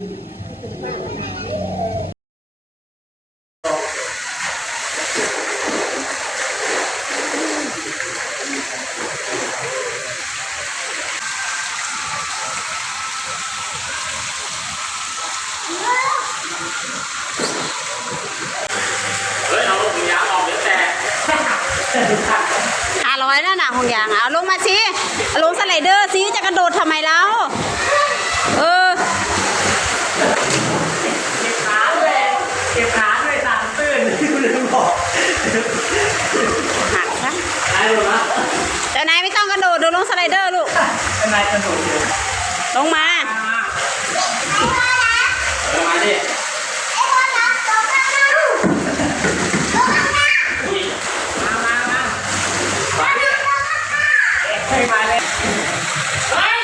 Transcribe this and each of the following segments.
ห้าร้อยนั่นน่ะห่วงยางเอาลงมาสิเอาลงสไลเดอร์สิจะกระโดดทำไมแล้วเออ เก็บขาด้วยเก็บขาด้วยตามตื้นลืมบอก หักนะ ได้หมดละ เจ้านายไม่ต้องกระโดดเดูลงสไลเดอร์ลูกเป็นไรกระโดดอยู่ลงมาลงมาดิมามามามาดิเฮ้ยมาเลยเฮ้ย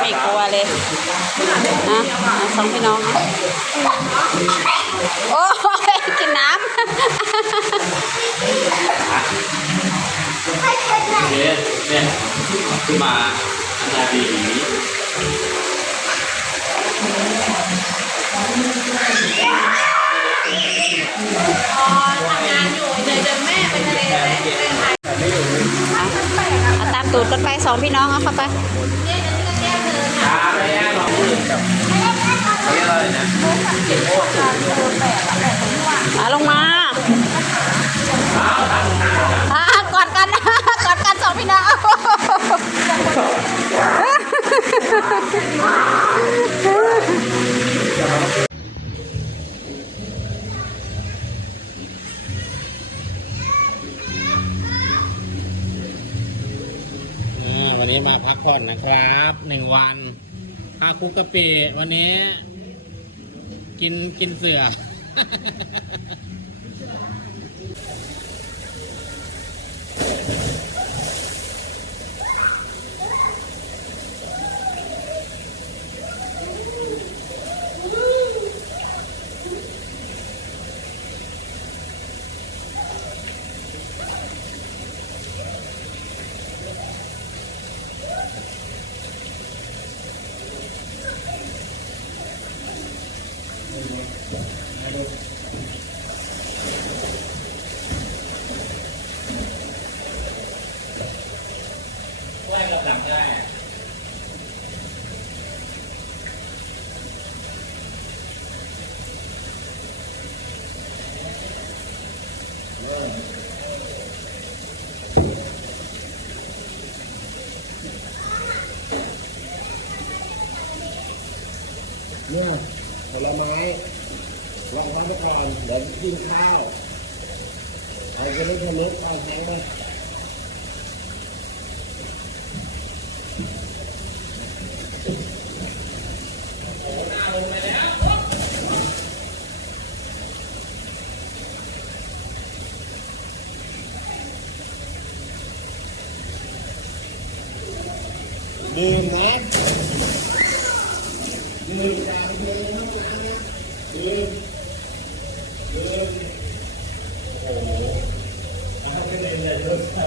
ไม่กลัวเลยนะนะสองพี่น้องนะโอ้ยกินน้เนี่ยเนี่ยขึ้นมาอันนาดีเอาตามตูดกันไปสองพี่น้องเอาเข้าไปตาไปแย่หรอกเขาเรียกอะไรนะ วันนี้มาพักผ่อนนะครับหนึ่งวันพาคุกกะปิวันนี้ กินกินเสือ ว่ายกับหลังได้เนี่ยผ ลองทำไปก่อนเดี๋ยวกินข้าวใครจะไม่ทะลุเอาแทงไปดื่มนะดื่มการเมืองนะดื่มดื่มโอ้โหถ้าไม่ ได้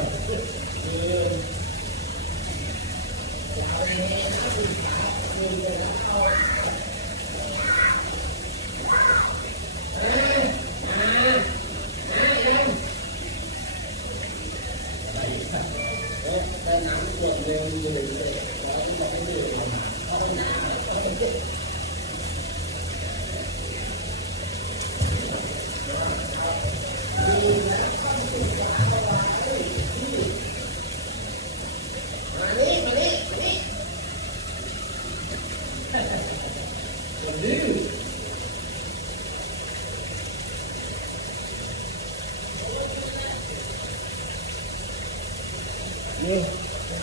นี่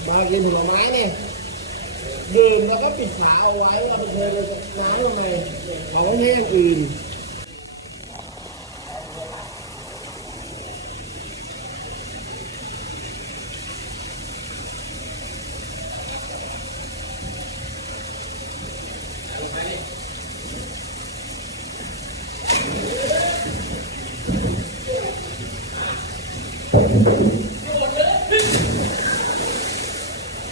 มากินผลไม้เนี่ยดื่มแล้วก็ปิดฝาเอาไว้เอาไปเทในน้ำลงในเอาไว้ให้อย่างอื่น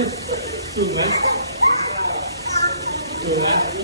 ข้างบนเลยดูข้างบนเลยสูงสูงไหมสูงไหม